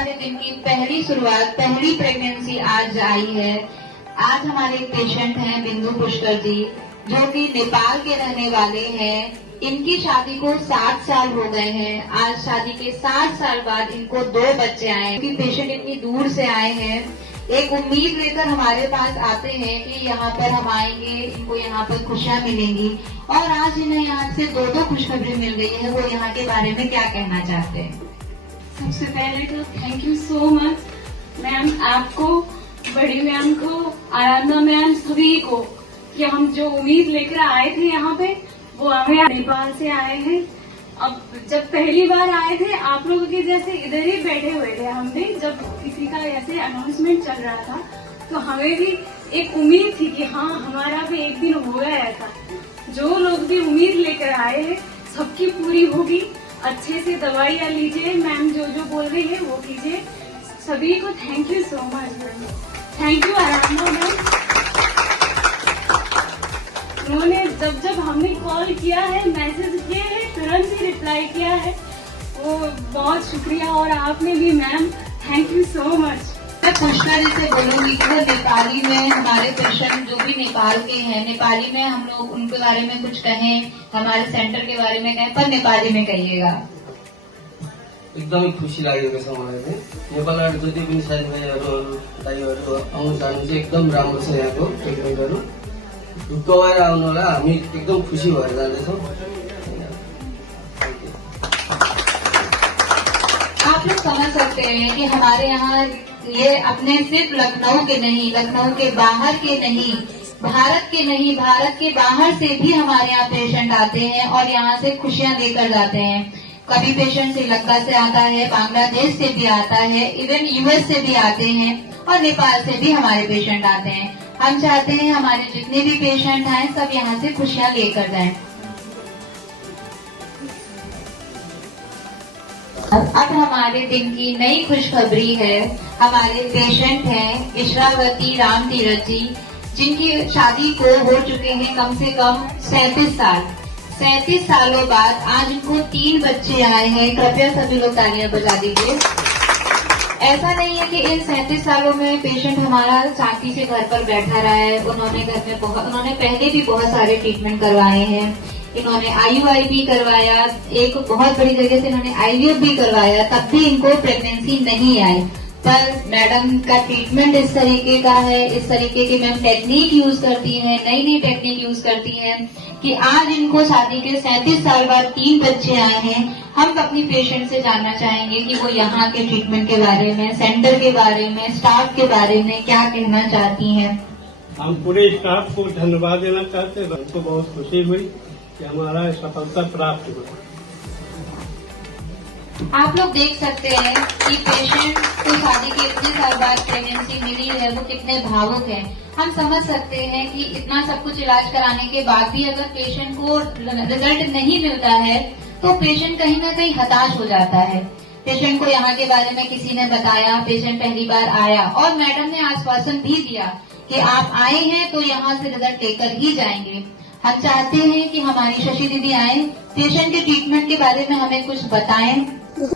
हमारे दिन की पहली शुरुआत, पहली प्रेगनेंसी आज आई है। आज हमारे एक पेशेंट हैं बिंदु पुष्कर जी, जो कि नेपाल के रहने वाले हैं। इनकी शादी को 7 साल हो गए हैं। आज शादी के 7 साल बाद इनको 2 बच्चे आए हैं। क्योंकि पेशेंट इतनी दूर से आए हैं, एक उम्मीद लेकर हमारे पास आते हैं कि यहाँ पर हम आएंगे, इनको यहाँ पर खुशियाँ मिलेंगी। और आज इन्हें यहाँ से 2 खुशखबरी मिल गई है। वो यहाँ के बारे में क्या कहना चाहते हैं? सबसे पहले तो thank you so much ma'am, आपको, बड़ी मैम को, आराधना मैम, सभी को, कि हम जो उम्मीद लेकर आए थे यहाँ पे, वो हमें नेपाल से आए हैं। अब जब पहली बार आए थे आप लोगों के जैसे इधर ही बैठे हुए थे हमने, जब किसी का ऐसे अनाउंसमेंट चल रहा था तो हमें भी एक उम्मीद थी कि हाँ हमारा भी एक दिन होगा ऐसा। जो लोग भी उम्मीद लेकर आए हैं सबकी पूरी होगी। अच्छे से दवाइयाँ लीजिए, मैम जो जो बोल रही है वो कीजिए। सभी को thank you so much ma'am. Thank you Aradhana ma'am, उन्होंने जब जब हमने कॉल किया है, मैसेज किए हैं, तुरंत ही रिप्लाई किया है, वो बहुत शुक्रिया। और आपने भी ma'am, thank you so much. मैं पुष्कर जी से बोलूंगी कि वो नेपाली में हमारे पेशेंट जो भी नेपाल के हैं, नेपाली में हम लोग उनके बारे में कुछ कहें, हमारे सेंटर के बारे में कहें, पर नेपाली में कहिएगा। एकदमै खुसी लागेको छ मलाई चाहिँ। नेपालबाट जति पनि साथीभाइहरू दाइहरू आउनु जानु चाहिँ एकदम राम्रो छ। यहाँको ट्रिटमेन्टहरू ढुक्कमाएर आउनु होला, हामी एकदम खुसी भएर जाँदैछौँ। आप लोग समझ सकते हैं कि हमारे यहाँ ये अपने सिर्फ लखनऊ के नहीं, लखनऊ के बाहर के नहीं, भारत के नहीं, भारत के बाहर से भी हमारे यहाँ पेशेंट आते हैं और यहाँ से खुशियाँ लेकर जाते हैं। कभी पेशेंट श्रीलंका से आता है, बांग्लादेश से भी आता है, इवन यूएस से भी आते हैं और नेपाल से भी हमारे पेशेंट आते हैं। हम चाहते हैं हमारे जितने भी पेशेंट आए सब यहाँ से खुशियाँ लेकर जाएं। अब हमारे दिन की नई खुशखबरी है। हमारे पेशेंट हैं इशरावती राम तीरथ जी, जिनकी शादी को हो चुके हैं कम से कम 37 साल। 37 सालों बाद आज इनको 3 बच्चे आए हैं। कृपया सभी लोग तालियां बजा दीजिए। ऐसा नहीं है कि इन 37 सालों में पेशेंट हमारा शांति से घर पर बैठा रहा है। उन्होंने उन्होंने पहले भी बहुत सारे ट्रीटमेंट करवाए हैं। इन्होंने IUI भी करवाया, एक बहुत बड़ी जगह से इन्होंने IVF भी करवाया, तब भी इनको प्रेगनेंसी नहीं आई। पर मैडम का ट्रीटमेंट इस तरीके का है, इस तरीके की मैम टेक्निक यूज करती हैं, नई नई टेक्निक यूज करती हैं कि आज इनको शादी के 37 साल बाद 3 बच्चे आए हैं। हम अपनी पेशेंट से जानना चाहेंगे कि वो यहाँ के ट्रीटमेंट के बारे में, सेंटर के बारे में, स्टाफ के बारे में क्या कहना चाहती हैं। हम पूरे स्टाफ को धन्यवाद देना चाहते हैं। हमको बहुत खुशी हुई कि हमारा सफलता प्राप्त हुआ। आप लोग देख सकते हैं कि पेशेंट को शादी के इतने साल बाद प्रेगनेंसी मिली है, वो कितने भावुक हैं। हम समझ सकते हैं कि इतना सब कुछ इलाज कराने के बाद भी अगर पेशेंट को रिजल्ट नहीं मिलता है तो पेशेंट कहीं ना कहीं हताश हो जाता है। पेशेंट को यहाँ के बारे में किसी ने बताया, पेशेंट पहली बार आया और मैडम ने आश्वासन भी दिया कि आप आए हैं तो यहाँ से रिजल्ट लेकर ही जाएंगे। हम चाहते हैं कि हमारी शशि दीदी आए, पेशेंट के ट्रीटमेंट के बारे में हमें कुछ बताएं।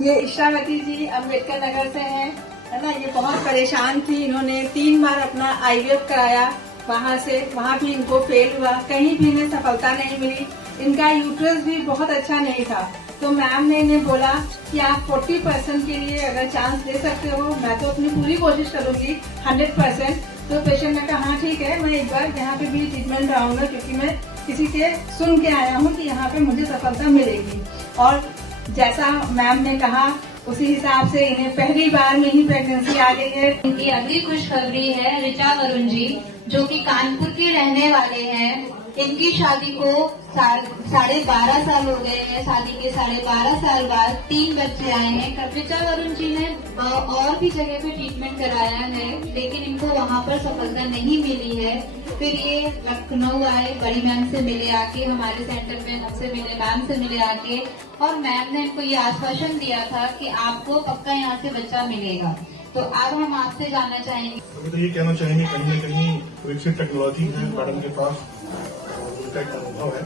ये इशरावती जी अम्बेडकर नगर से हैं, है ना। ये बहुत परेशान थी, इन्होंने 3 बार अपना IVF कराया, वहाँ भी इनको फेल हुआ, कहीं भी इन्हें सफलता नहीं मिली। इनका यूट्रस भी बहुत अच्छा नहीं था। तो मैम ने इन्हें बोला कि आप 40% के लिए अगर चांस दे सकते हो, मैं तो अपनी पूरी कोशिश करूंगी 100%। तो पेशेंट ने कहा हाँ ठीक है, मैं एक बार यहाँ पे भी ट्रीटमेंट कराऊंगा, क्योंकि मैं किसी से सुन के आया हूँ कि यहाँ पे मुझे सफलता मिलेगी। और जैसा मैम ने कहा उसी हिसाब से इन्हें पहली बार में ही प्रेगनेंसी आ गई है। इनकी अगली खुशखबरी है ऋचा वरुण जी, जो कि कानपुर के रहने वाले हैं। इनकी शादी को 12.5 साल हो गए हैं। शादी के 12.5 साल बाद 3 बच्चे आए हैं। ऋचा वरुण जी ने और भी जगह पे ट्रीटमेंट कराया है, लेकिन इनको वहाँ पर सफलता नहीं मिली है। फिर ये लखनऊ आए, बड़ी मैम से मिले आके, हमारे सेंटर में हमसे मिले, मैम से मिले आके, और मैम ने इनको ये आश्वासन दिया था कि आपको पक्का यहाँ से बच्चा मिलेगा। तो अब हम आपसे जानना चाहेंगे। तो ये कहना चाहेंगे कहीं न कहीं विकसित टेक्नोलॉजी है मैडम के पास, उनका एक अनुभव है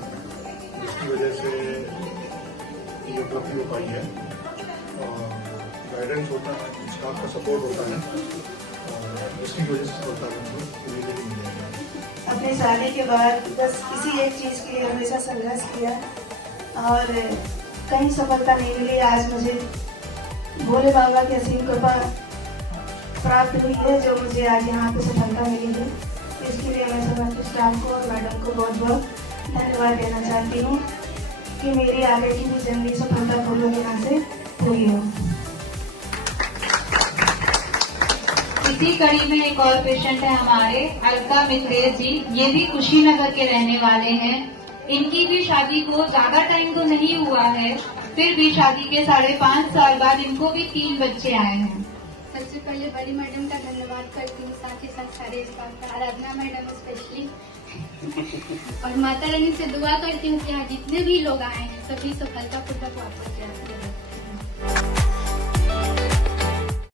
जिसकी वजह से ये उपलब्धि हो पाई है। और गाइडेंस होता है स्टाफ का सपोर्ट होता है और इसकी वजह से सफलता हमको धीरे-धीरे मिल जाएगी। अपनी शादी के बाद बस इसी एक चीज़ के लिए हमेशा संघर्ष किया और कहीं सफलता नहीं मिली। आज मुझे भोले बाबा की असीम कृपा प्राप्त हुई है जो मुझे आज यहाँ पे सफलता मिली है। इसके लिए मैं समस्त स्टाफ को और मैडम को बहुत बहुत धन्यवाद देना चाहती हूँ कि मेरी आगे की भी जिंदगी सफलतापूर्वक यहाँ से पूरी हो। इसी कड़ी में एक और पेशेंट है हमारे अलका मित्रेर जी। ये भी कुशीनगर के रहने वाले हैं। इनकी भी शादी को ज्यादा टाइम तो नहीं हुआ है, फिर भी शादी के 5.5 साल बाद इनको भी 3 बच्चे आए हैं। सबसे पहले बड़ी मैडम का धन्यवाद करती हूँ, साथ ही साथ सारे स्टाफ का, आराधना मैडम स्पेशली और माता रानी से दुआ करती हूँ कि यहाँ जितने भी लोग आए हैं सभी सफलतापूर्वक वापस जाते हैं।